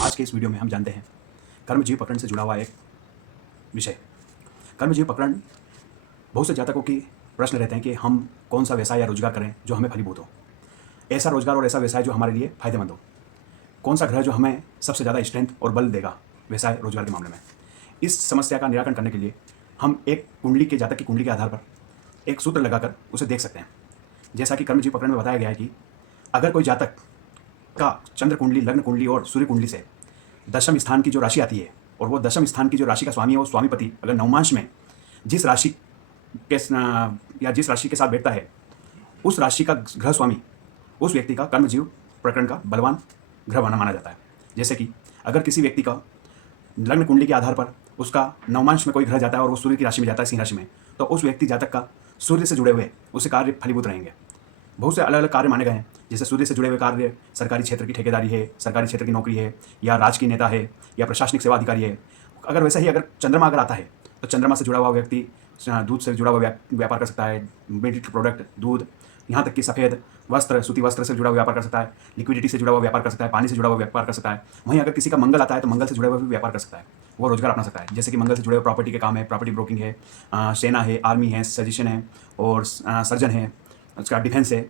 आज के इस वीडियो में हम जानते हैं कर्मजीव प्रकरण से जुड़ा हुआ एक विषय। कर्मजीव प्रकरण बहुत से जातकों की प्रश्न रहते हैं कि हम कौन सा व्यवसाय या रोजगार करें जो हमें फलीभूत हो, ऐसा रोजगार और ऐसा व्यवसाय जो हमारे लिए फायदेमंद हो, कौन सा ग्रह जो हमें सबसे ज़्यादा स्ट्रेंथ और बल देगा व्यवसाय रोजगार के मामले में। इस समस्या का निराकरण करने के लिए हम एक कुंडली के जातक की कुंडली के आधार पर एक सूत्र लगाकर उसे देख सकते हैं। जैसा कि कर्मजीव प्रकरण में बताया गया है कि अगर कोई जातक का चंद्र कुंडली, लग्न कुंडली और सूर्य कुंडली से दशम स्थान की जो राशि आती है और वो दशम स्थान की जो राशि का स्वामी है वो स्वामीपति अगर नवमांश में जिस राशि के साथ बैठता है, उस राशि का ग्रह स्वामी उस व्यक्ति का कर्मजीव प्रकरण का बलवान ग्रह माना जाता है। जैसे कि अगर किसी व्यक्ति का लग्न कुंडली के आधार पर उसका नवमांश में कोई ग्रह जाता है और वो सूर्य की राशि में जाता है, सिंह राशि में, तो उस व्यक्ति जातक का सूर्य से जुड़े हुए उससे कार्य फलीभूत रहेंगे। बहुत से अलग अलग कार्य माने गए हैं, जैसे सूर्य से जुड़े हुए कार्य सरकारी क्षेत्र की ठेकेदारी है, सरकारी क्षेत्र की नौकरी है, या राजकीय नेता है, या प्रशासनिक सेवा अधिकारी है। अगर वैसा ही अगर चंद्रमा अगर आता है तो चंद्रमा से जुड़ा हुआ व्यक्ति दूध से जुड़ा हुआ व्यापार कर सकता है, मिल्क प्रोडक्ट, दूध, यहाँ तक कि सफ़ेद वस्त्र, सूती वस्त्र से जुड़ा हुआ व्यापार कर सकता है, लिक्विडिटी से जुड़ा हुआ व्यापार कर सकता है, पानी से जुड़ा हुआ व्यापार कर सकता है। वहीं अगर किसी का मंगल आता है तो मंगल से जुड़ा हुआ भी व्यापार कर सकता है, वो रोजगार अपना सकता है। जैसे कि मंगल से जुड़े हुए प्रॉपर्टी के काम है, प्रॉपर्टी ब्रोकिंग है, सेना है, आर्मी है, सजेशन है और सर्जन है, उसका डिफेंस है,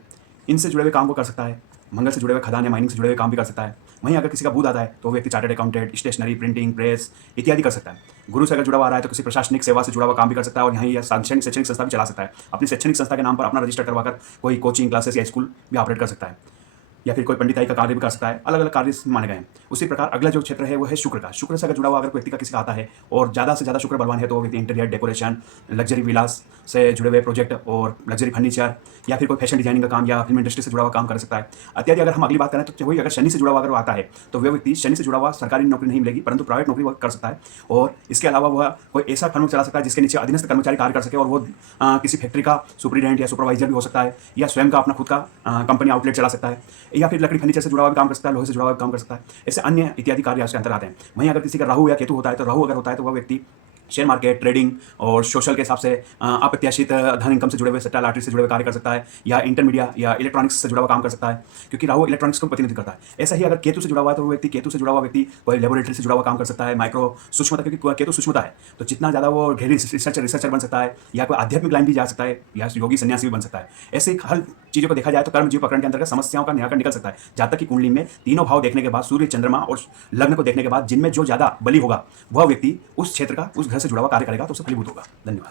इनसे जुड़े हुए काम को कर सकता है। मंगल से जुड़े हुए खदान या माइनिंग से जुड़े हुए काम भी कर सकता है। वहीं अगर किसी का बुध आता है तो वो व्यक्ति chartered accountant, stationery, printing, press इत्यादि कर सकता है। गुरु से अगर जुड़ा हुआ रहा है तो किसी प्रशासनिक सेवा से जुड़ा हुआ काम भी कर सकता है और यहाँ या शैक्षणिक संस्था भी चला सकता है। अपनी शैक्षणिक संस्था के नाम पर अपना रजिस्टर करवाकर कोई कोचिंग क्लासेस या स्कूल भी ऑपरेट कर सकता है, या फिर कोई पंडिताई का कार्य भी कर सकता है। अलग अलग कार्य माने गए हैं। उसी प्रकार अगला जो क्षेत्र है वो है शुक्र का। शुक्र से अगर जुड़ा हुआ अगर व्यक्ति का किसी का आता है और ज़्यादा से ज़्यादा शुक्र बलवान है तो वो व्यक्ति इंटीरियर डेकोरेशन, लग्जरी विलास से जुड़े हुए प्रोजेक्ट और लग्जरी फर्नीचर, या फिर कोई फैशन डिजाइनिंग का काम या फिल्म इंडस्ट्री से जुड़ा हुआ काम कर सकता है इत्यादि। अगर हम अगली बात करें तो वही अगर शनि से जुड़ा हुआ अगर आता है तो वह व्यक्ति शनि से जुड़ा हुआ सरकारी नौकरी नहीं मिलेगी परंतु प्राइवेट नौकरी वह कर सकता है। और इसके अलावा वह कोई ऐसा फर्म चला सकता है जिसके नीचे अधीनस्थ कर्मचारी कार्य कर सके और वो किसी फैक्ट्री का सुपरिटेंडेंट या सुपरवाइजर भी हो सकता है, या स्वयं का अपना खुद का कंपनी आउटलेट चला सकता है, या फिर लकड़ी फर्नीचर जुड़ा हुआ काम कर सकता है, लोहे से जुड़ा हुआ काम कर सकता है। ऐसे अन्य इत्यादि कार्य इसके अंतर आते हैं। वहीं अगर किसी का राहु या केतु होता है तो राहु अगर होता है तो वह व्यक्ति शेयर मार्केट, ट्रेडिंग और सोशल के हिसाब से अप्रत्याशित धन इनकम से जुड़े हुए, सट्टा लॉटरी से जुड़े हुए कार्य कर सकता है, या इंटरमीडिया या इलेक्ट्रॉनिक्स से जुड़ा हुआ काम कर सकता है, क्योंकि राहु इलेक्ट्रॉनिक्स को प्रतिनिधित्व करता है। ऐसा ही अगर केतु से जुड़ा हुआ है तो वो व्यक्ति केतु से जुड़ा हुआ व्यक्ति कोई लेबोरेटरी से जुड़ा हुआ काम कर सकता है, माइक्रो सूक्ष्मता, क्योंकि केतु सूक्ष्मता है तो जितना ज़्यादा वो गहरी रिसर्चर बन सकता है, या कोई आध्यात्मिक लाइन भी जा सकता है, या योगी सन्यासी भी बन सकता है। ऐसे हर चीज़ों को देखा जाए तो कर्मजीव प्रकरण के अंतर्गत समस्याओं का निराकरण निकल सकता है। जातक की कुंडली में तीनों भाव देखने के बाद, सूर्य, चंद्रमा और लग्न को देखने के बाद, जिनमें जो ज़्यादा बली होगा वह व्यक्ति उस क्षेत्र का, उस घर से जुड़ा हुआ कार्य करेगा तो उसे फलीभूत होगा। धन्यवाद।